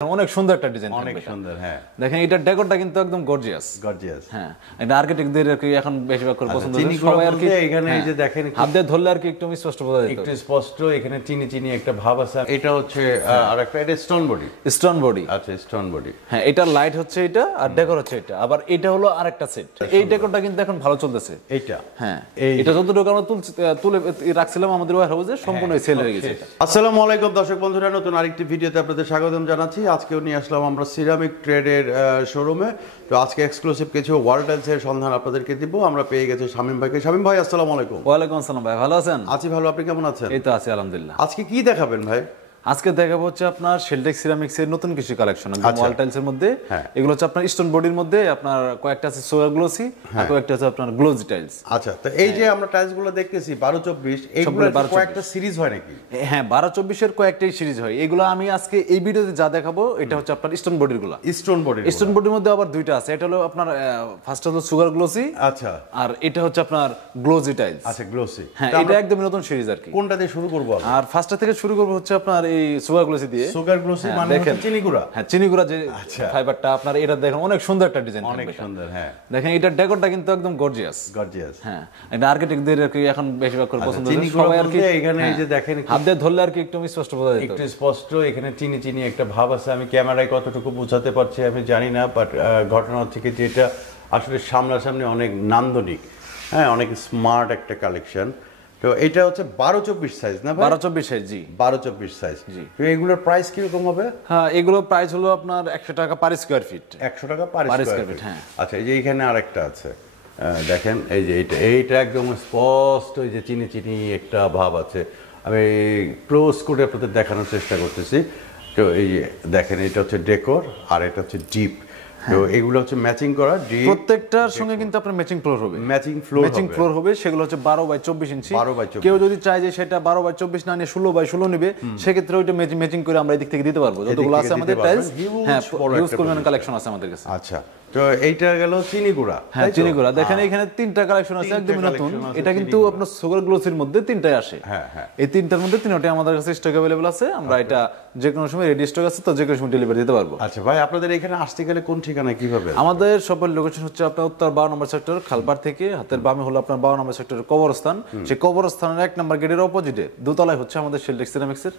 অনেক সুন্দর একটা ডিজাইন অনেক সুন্দর। হ্যাঁ, দেখেন এটার ডেকোরটা কিন্তু একদম গর্জিয়াস। হ্যাঁ, এটা আর্কিটেক্টদের আর কি এখন বেশিরভাগ করে পছন্দ চিনি করে সবাই আর কি। এখানে এই যে দেখেন হাত দিয়ে ধরলে আর কি একটু স্পষ্ট বোঝা যায়, একটু স্পষ্ট এখানে চিনি একটা ভাব আছে। এটা হচ্ছে আরেকটা, এটা স্টোন বডি। স্টোন বডি, আচ্ছা, স্টোন বডি। হ্যাঁ, এটা লাইট হচ্ছে এটা আর ডেকোর হচ্ছে এটা। আবার এটা হলো আরেকটা সেট। এই ডেকোরটা কিন্তু এখন ভালো চলতেছে। এইটা, হ্যাঁ, এটা যতটুকু আমরা তুলে রাখছিলাম আমাদের ওয়্যার হাউসে সম্পূর্ণ সেল হয়ে গেছে। আসসালামু আলাইকুম দর্শক বন্ধুরা, নতুন আরেকটি ভিডিওতে আপনাদের স্বাগতম জানাচ্ছি। আজকেও নিয়ে আসলাম আমরা সিরামিক ট্রেডের শোরুমে। তো আজকে এক্সক্লুসিভ কিছু ওয়াল টাইলসের সন্ধান আপনাদেরকে দিব। আমরা পেয়ে গেছি শামীম ভাইকে। শামীম ভাই, আসসালামু আলাইকুম। ওয়ালাইকুম আসসালাম ভাই, ভালো আছেন? আছি ভালো, আপনি কেমন আছেন? এই তো আছি আলহামদুলিল্লাহ। আজকে কি দেখাবেন ভাই? আজকে দেখাবো হচ্ছে আপনার শেলটেক্স সিরামিক্স এর নতুন কিছু কালেকশন, ওয়াল টাইলস এর মধ্যে। এগুলো হচ্ছে আপনার স্টোন বডির মধ্যে, আপনার কয়েকটা আছে সোয়ার গ্লোসি আর কয়েকটা আছে আপনার গ্লোজি টাইলস। আচ্ছা, তো এই যে আমরা টাইলস গুলো দেখতেছি 12-24, এইগুলো কয়েকটা সিরিজ হয় নাকি? হ্যাঁ, 12-24 এর কয়েকটাই সিরিজ হয়। এগুলো আমি আজকে এই ভিডিওতে যা দেখাবো এটা হচ্ছে আপনার স্টোন বডির গুলো। স্টোন বডির মধ্যে আবার দুইটা আছে। এটা হলো আপনার ফার্স্ট হলো সুগার গ্লোসি। আচ্ছা, আর এটা হচ্ছে আপনার গ্লোজি টাইলস। আচ্ছা, গ্লোসি। হ্যাঁ, এটা একদম নতুন সিরিজ আর কি। কোনটা দিয়ে শুরু করব? আর ফার্স্টটা থেকে শুরু করব হচ্ছে আপনার এই সুগার গ্লোসি দিয়ে। সুগার গ্লোসি মানে হচ্ছে চিনি গুঁড়া। হ্যাঁ, চিনি গুঁড়া যে ফাইবারটা আপনার, এটা দেখেন অনেক সুন্দর একটা ডিজাইন, অনেক সুন্দর। হ্যাঁ, দেখেন এটার ডেকোরটা কিন্তু একদম গর্জিয়াস। হ্যাঁ, এটা আর্কিটেক্টদের আর কি এখন বেশিরভাগ করে পছন্দ করে সবাই আর কি। এখানে এই যে দেখেন হাত দিয়ে ধরলে আর কি একটু স্পষ্ট বোঝা যায়, একটু স্পষ্ট এখানে চিনি একটা ভাব আছে। আমি ক্যামেরায় কতটুকু বোঝাতে পারছি আমি জানি না, বাট ঘটনা হচ্ছে কি যে এটা আসলে সামনাসামনি অনেক নান্দনিক। হ্যাঁ, অনেক স্মার্ট একটা কালেকশন। তো এটা হচ্ছে 12-24 সাইজ না? 12-24 সাইজ, জি, 12-24 সাইজ। জি, তো এগুলোর প্রাইস কিরকম হবে? হ্যাঁ, এগুলোর প্রাইস হলো আপনার 100 টাকা পার স্কয়ার ফিট। 100 টাকা পার স্কয়ার ফিট। হ্যাঁ, আচ্ছা, এই যে এখানে আরেকটা আছে, দেখেন এই যে এইটা একদম স্পষ্ট, এই যে চিনি একটা ভাব আছে। আমি ক্লোজ করে আপনাদের দেখানোর চেষ্টা করতেছি। তো এই যে দেখেন, এটা হচ্ছে ডেকোর আর এটা হচ্ছে ডিপ। তো এগুলো হচ্ছে ম্যাচিং করা। প্রত্যেকটার সঙ্গে কিন্তু আপনার ম্যাচিং ফ্লোর হবে। ম্যাচিং ফ্লোর হবে। সেগুলো হচ্ছে 12/24 ইঞ্চি। 12/24। কেউ যদি চায় যে সেটা 12/24 না নিয়ে 16/16 নেবে, সেক্ষেত্রে ওইটা ম্যাচিং করে আমরা এই দিক থেকে দিতে পারবো। যতগুলো আছে আমাদের টাইলস, হ্যাঁ, ইউজ করবেন কালেকশন আছে আমাদের কাছে। আচ্ছা, তো এইটা গেল চিনি গুঁড়া। হ্যাঁ, চিনি গুঁড়া দেখেন এখানে তিনটা কালেকশন আছে, একদম নতুন। এটা কিন্তু আপনার সুগার গ্লোসির মধ্যে তিনটাই আসে। হ্যাঁ, হ্যাঁ, এই তিনটার মধ্যে তিনটাই আমাদের কাছে স্টক अवेलेबल আছে। আমরা এটা যে কোনো সময় রেডি স্টক আছে, তো যে কোনো সময় ডেলিভারি দিতে পারবো। আচ্ছা ভাই, আপনাদের এখানে আসতে গেলে কোন ঠিকানায় কিভাবে? আমাদের সবার লোকেশন হচ্ছে আপনার উত্তর 12 নম্বর সেক্টর খালপাড় থেকে হাতের বামে হলো আপনার 12 নম্বর সেক্টরের কবরস্থান। সেই কবরস্থানের 1 নম্বর গেটের অপোজিটে দোতলায় হচ্ছে আমাদের শেলটেক্স সিরামিক্সের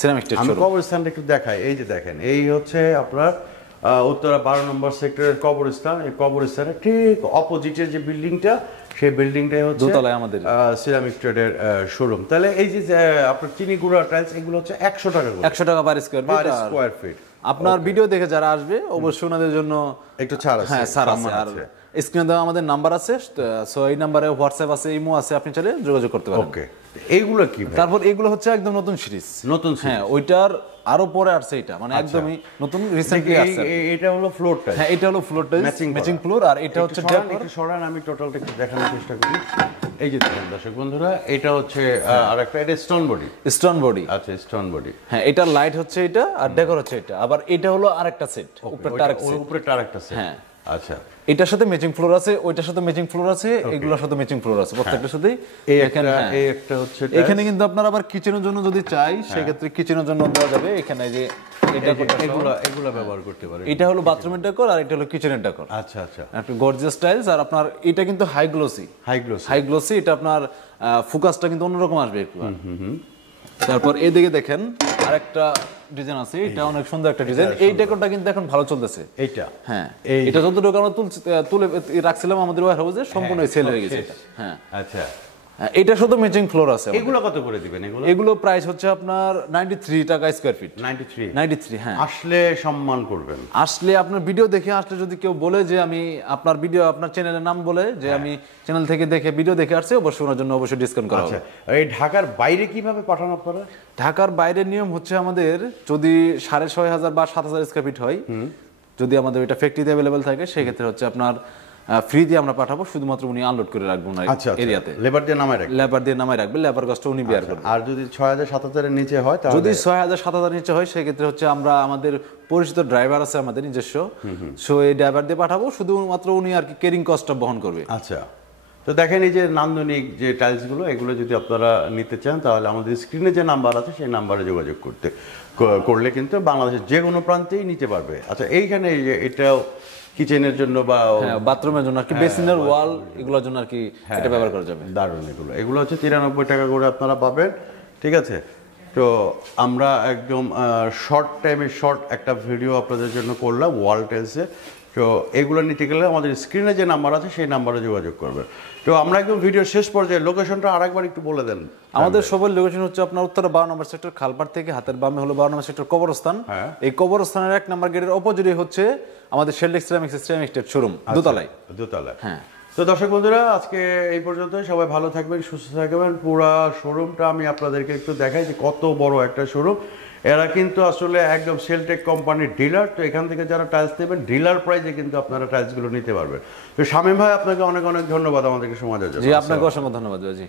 সিরামিক টেক্সচার। আমি কবরস্থানটা একটু দেখাই। এই যে দেখেন, এই হচ্ছে আপনার উত্তরা 12 নম্বর সেক্টরের কবরস্থান। এই কবরস্থানের ঠিক অপোজিটের যে বিল্ডিংটা, সেই বিল্ডিংটাই হচ্ছে দোতলায় আমাদের সিরামিক ট্রেডের শোরুম। তাহলে এই যে আপনার চিনি গুঁড়া টাইলস, এগুলো হচ্ছে 100 টাকা করে। 100 টাকা পার স্কয়ার ফিট। আপনার ভিডিও দেখে যারা আসবে অবশ্যই ওনাদের জন্য একটু ছাড় আছে। হ্যাঁ, ছাড় আছে। আর স্ক্রিনে দেওয়া আমাদের নাম্বার আছে, সো এই নাম্বারে হোয়াটসঅ্যাপ আছে, ইমো আছে, আপনি চাইলে যোগাযোগ করতে পারেন। ওকে, এইগুলো কি? তারপর এগুলো হচ্ছে একদম নতুন সিরিজ। হ্যাঁ, ওইটার আরো পরে আসছে এটা, মানে একদমই নতুন রিসেন্টলি আসছে। এটা হলো ফ্লোর টাইলস। হ্যাঁ, এটা হলো ফ্লোর টাইলস ম্যাচিং ফ্লোর। আর এটা হচ্ছে একটু সরান, আমি টোটালটা একটু দেখানোর চেষ্টা করি। এই যে দেখেন দর্শক বন্ধুরা, এটা হচ্ছে আরেকটা, এটা স্টোন বডি। আচ্ছা, স্টোন বডি। হ্যাঁ, এটা লাইট হচ্ছে এটা আর ডেকোর হচ্ছে এটা। আবার এটা হলো আরেকটা সেট, উপরেরটা আরেকটা সেট। হ্যাঁ, আচ্ছা, এটার সাথে ম্যাচিং ফ্লোর আছে, ওইটার সাথে ম্যাচিং ফ্লোর আছে, এগুলোর সাথে ম্যাচিং ফ্লোর আছে, প্রত্যেকটার সাথেই। এই একটা হচ্ছে এখানে কিন্তু আপনারা আবার কিচেনের জন্য যদি চাই, সেক্ষেত্রে কিচেনের জন্য দেওয়া যাবে। এখানে যে এগুলো ব্যবহার করতে পারেন। এটা হলো বাথরুমের ডেকোর আর এটা হলো কিচেনের ডেকোর। আচ্ছা, আচ্ছা, একটা গর্জিয়াস টাইলস। আর আপনার এটা কিন্তু হাই গ্লোসি। এটা আপনার ফোকাসটা কিন্তু অন্যরকম আসবে একটু। তারপর এদিকে দেখেন আরেকটা ডিজাইন আছে, এটা অনেক সুন্দর একটা ডিজাইন। এই ডেকোরটা কিন্তু এখন ভালো চলতেছে। এইটা, হ্যাঁ, এটা যতটুকু আমরা তুলে রাখছিলাম আমাদের ওয়্যার হাউসে সম্পূর্ণ সেল হয়ে গেছে এটা। হ্যাঁ, আচ্ছা, এটা শুধু ম্যাচিং ফ্লোর আছে। এগুলো কত করে দিবেন? এগুলো প্রাইস হচ্ছে আপনার 93 টাকা স্কয়ার ফিট। 93। হ্যাঁ, আসলে সম্মান করবেন। আসলে আপনার ভিডিও দেখে আসলে যদি কেউ বলে যে আমি আপনার ভিডিও, আপনার চ্যানেলের নাম বলে যে আমি চ্যানেল থেকে দেখে ভিডিও দেখে আসছি, অবশ্যই ওনার জন্য অবশ্যই ডিসকাউন্ট করা হবে। এই ঢাকার বাইরে কিভাবে পাঠানো আপনারা? ঢাকার বাইরের নিয়ম হচ্ছে আমাদের যদি 6500 বা 7000 স্কয়ার ফিট হয়, যদি আমাদের এটা ফ্যাক্টরিতে অ্যাভেলেবল থাকে, সেক্ষেত্রে হচ্ছে আপনার ফ্রি দিয়ে আমরা পাঠাবো। শুধুমাত্র উনি আনলোড করে রাখবেন এরিয়াতে। লেবার দিয়ে নামায় রাখবে। লেবার কষ্ট উনি বেয়ার করবেন। আর যদি 6000-7000 এর নিচে হয়, তাহলে যদি 6000-7000 নিচে হয়, সেক্ষেত্রে হচ্ছে আমরা আমাদের পরিচিত ড্রাইভার আছে আমাদের নিজস্ব, সো এই ড্রাইভার দিয়ে পাঠাবো। শুধুমাত্র উনি আর কি কেরিং কস্টটা বহন করবে। আচ্ছা, তো দেখেন এই যে নান্দনিক যে টাইলসগুলো, এগুলো যদি আপনারা নিতে চান, তাহলে আমাদের স্ক্রিনে যে নাম্বার আছে সেই নাম্বারে যোগাযোগ করতে করলে কিন্তু বাংলাদেশের যে কোনো প্রান্তেই নিতে পারবে। আচ্ছা এইখানে এই যে এটাও কিচেনের জন্য বা বাথরুমের জন্য আর কি, বেসিনের ওয়াল এগুলোর জন্য আর কি এটা ব্যবহার করা যাবে। দারুণ। এগুলো হচ্ছে 93 টাকা করে আপনারা পাবেন, ঠিক আছে। তো আমরা একদম শর্ট টাইমে শর্ট একটা ভিডিও আপনাদের জন্য করলাম ওয়াল টাইলসে। তো এগুলো নিতে গেলে আমাদের স্ক্রিনে যে নাম্বার আছে সেই নাম্বারে যোগাযোগ করবেন। তো আমরা একদম ভিডিও শেষ পর্যায়ে লোকেশনটা আরেকবার একটু বলে দেন। আমাদের সবার লোকেশন হচ্ছে আপনার উত্তরা 12 নম্বর সেক্টর, খালপাড় থেকে হাতের বামে হলো 12 নম্বর সেক্টর কবরস্থান। এই কবরস্থানের 1 নম্বর গেটের অপোজিটে হচ্ছে আমাদের শেলটেক্স সিরামিক্স শোরুম দোতলায়। হ্যাঁ। তো দর্শক বন্ধুরা আজকে এই পর্যন্ত, সবাই ভালো থাকবেন, সুস্থ থাকবেন। পুরো শোরুমটা আমি আপনাদেরকে একটু দেখাই যে কত বড় একটা শোরুম। এরা কিন্তু আসলে একদম সেলটেক কোম্পানির ডিলার। তো এখান থেকে যারা টাইলস নেবেন ডিলার প্রাইসে কিন্তু আপনারা টাইলসগুলো নিতে পারবেন। তো শামীম ভাই আপনাকে অনেক অনেক ধন্যবাদ আমাদেরকে সময় দেওয়ার জন্য। জি আপনাকে অসংখ্য ধন্যবাদ জি।